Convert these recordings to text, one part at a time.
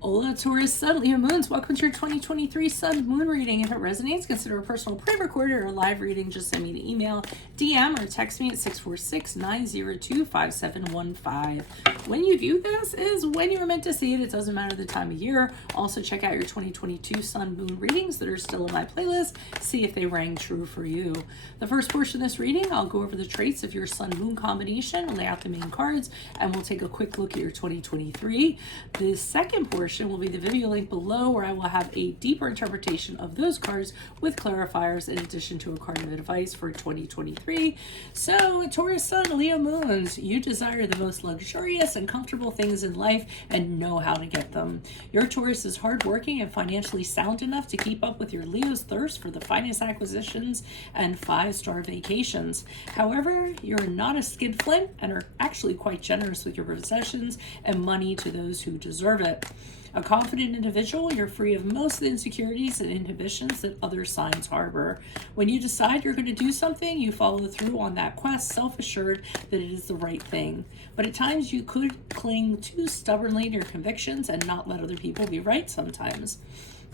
Hola, Taurus Sun, Leo Moons. Welcome to your 2023 Sun Moon reading. If it resonates, consider a personal pre-recorded or live reading. Just send me an email, DM, or text me at 646-902-5715. When you view this is when you were meant to see it. It doesn't matter the time of year. Also, check out your 2022 Sun Moon readings that are still in my playlist. See if they rang true for you. The first portion of this reading, I'll go over the traits of your Sun Moon combination, lay out the main cards, and we'll take a quick look at your 2023. The second portion will be the video link below, where I will have a deeper interpretation of those cards with clarifiers in addition to a card of advice for 2023. So, Taurus Sun, Leo Moons, you desire the most luxurious and comfortable things in life and know how to get them. Your Taurus is hardworking and financially sound enough to keep up with your Leo's thirst for the finest acquisitions and five-star vacations. However, you're not a skinflint and are actually quite generous with your possessions and money to those who deserve it. A confident individual, you're free of most of the insecurities and inhibitions that other signs harbor. When you decide you're going to do something, you follow through on that quest, self-assured that it is the right thing. But at times you could cling too stubbornly to your convictions and not let other people be right sometimes.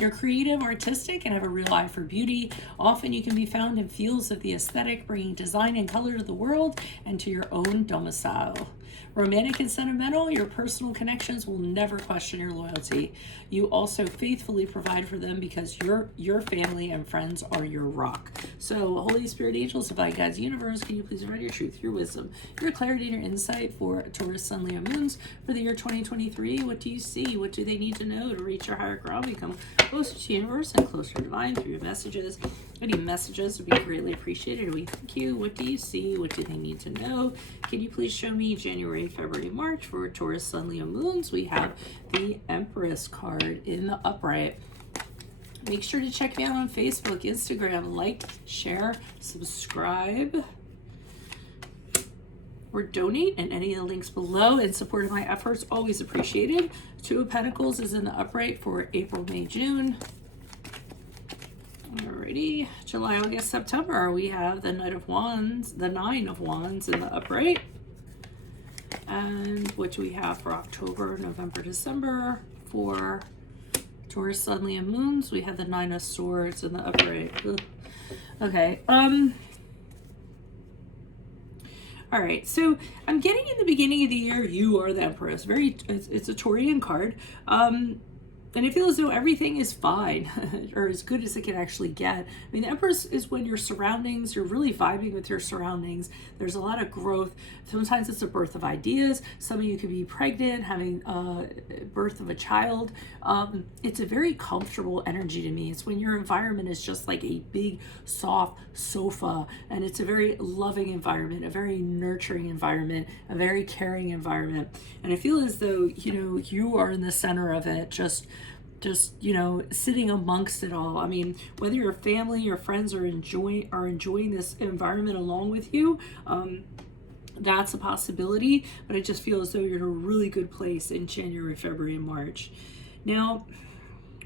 You're creative, artistic, and have a real eye for beauty. Often you can be found in fields of the aesthetic, bringing design and color to the world and to your own domicile. Romantic and sentimental, your personal connections will never question your loyalty. You also faithfully provide for them because your family and friends are your rock. So, Holy Spirit, angels, divine guides, universe, can you please provide your truth, your wisdom, your clarity, and your insight for Taurus Sun, Leo Moons for the year 2023? What do you see? What do they need to know to reach your higher ground, become closer to universe and closer to divine through your messages? Any messages would be greatly appreciated. We thank you. What do you see? What do they need to know? Can you please show me January, February, March for Taurus Sun, Leo Moons? We have the Empress card in the upright. Make sure to check me out on Facebook, Instagram, like, share, subscribe, or donate, and any of the links below in support of my efforts, always appreciated. Two of Pentacles is in the upright for April, May, June. Alrighty, July, August, September, we have the Knight of Wands, the Nine of Wands in the upright. And what do we have for October, November, December? For Taurus Sun, Leo Moons, we have the Nine of Swords in the upright. Ugh. Okay, all right, so I'm getting in the beginning of the year, you are the Empress. It's a Taurian card. And I feel as though everything is fine or as good as it can actually get. I mean, the Empress is when your surroundings, you're really vibing with your surroundings. There's a lot of growth. Sometimes it's a birth of ideas. Some of you could be pregnant, having a birth of a child. It's a very comfortable energy to me. It's when your environment is just like a big, soft sofa, and it's a very loving environment, a very nurturing environment, a very caring environment. And I feel as though, you are in the center of it, just sitting amongst it all. I mean, whether your family, your friends are enjoying this environment along with you, that's a possibility. But I just feel as though you're in a really good place in January, February, and March. Now,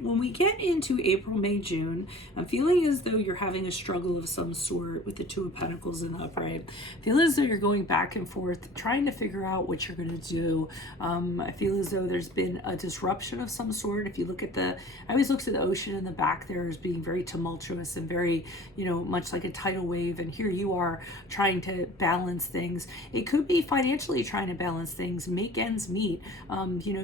when we get into April, May, June, I'm feeling as though you're having a struggle of some sort with the Two of Pentacles in the upright. I feel as though you're going back and forth, trying to figure out what you're going to do. I feel as though there's been a disruption of some sort. If you look at I always look at the ocean in the back there as being very tumultuous and very, much like a tidal wave. And here you are trying to balance things. It could be financially trying to balance things, make ends meet,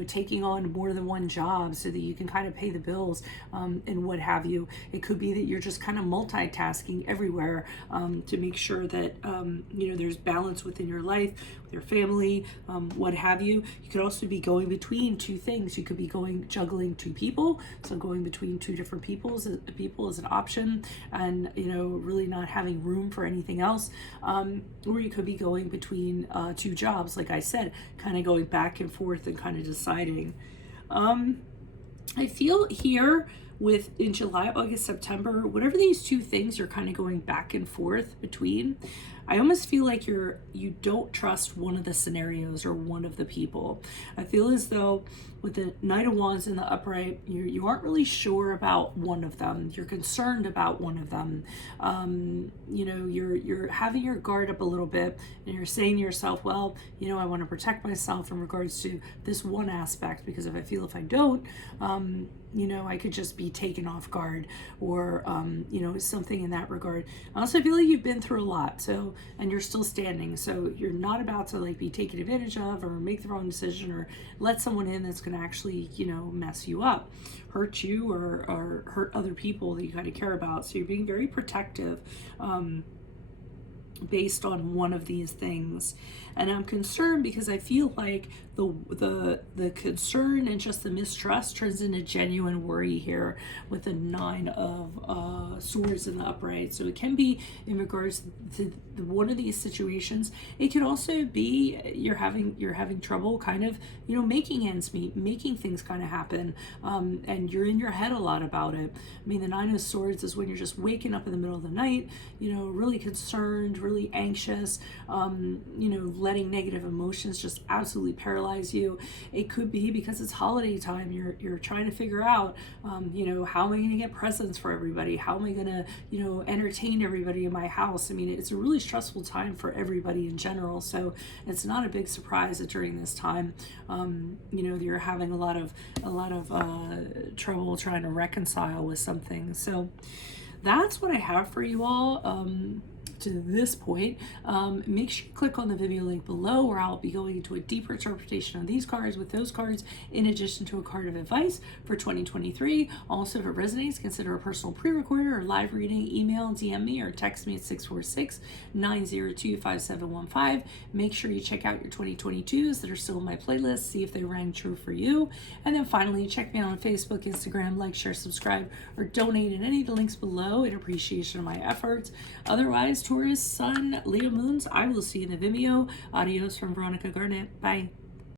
taking on more than one job so that you can kind of pay the bills, and what have you. It could be that you're just kind of multitasking everywhere to make sure that there's balance within your life, with your family, what have you. You could also be going between two things. You could be juggling two people, so going between two different people is an option, and really not having room for anything else. Or you could be going between two jobs, like I said, kind of going back and forth and kind of deciding. I feel here in July, August, September, whatever these two things are kind of going back and forth between, I almost feel like you don't trust one of the scenarios or one of the people. I feel as though with the Knight of Wands in the upright, you aren't really sure about one of them. You're concerned about one of them. You know, you're having your guard up a little bit, and you're saying to yourself, well, you know, I want to protect myself in regards to this one aspect, because if I don't, you know, I could just be taken off guard, or, you know, something in that regard. I also feel like you've been through a lot, so, and you're still standing, so you're not about to like be taken advantage of or make the wrong decision or let someone in that's going to actually, you know, mess you up, hurt you, or hurt other people that you kind of care about. So you're being very protective, based on one of these things. And I'm concerned because I feel like the concern and just the mistrust turns into genuine worry here with the 9 of Swords in the upright. So it can be in regards to one of these situations. It could also be you're having trouble kind of, you know, making ends meet, making things kind of happen, and you're in your head a lot about it. I mean, the 9 of Swords is when you're just waking up in the middle of the night, you know, really concerned, really anxious, you know, letting negative emotions just absolutely paralyze you. It could be because it's holiday time. You're trying to figure out, you know, how am I going to get presents for everybody? How am I going to, you know, entertain everybody in my house? I mean, it's a really stressful time for everybody in general. So it's not a big surprise that during this time, you know, you're having a lot of trouble trying to reconcile with something. So that's what I have for you all. To this point, make sure you click on the Vimeo link below, where I'll be going into a deeper interpretation of these cards with those cards, in addition to a card of advice for 2023. Also, if it resonates, consider a personal pre-recorder or live reading. Email, DM me, or text me at 646-902-5715. Make sure you check out your 2022s that are still in my playlist, see if they rang true for you. And then finally, check me out on Facebook, Instagram, like, share, subscribe, or donate in any of the links below in appreciation of my efforts. Otherwise, Taurus Sun, Leo Moons, I will see you in the Vimeo. Adios from Veronica Garnet. Bye.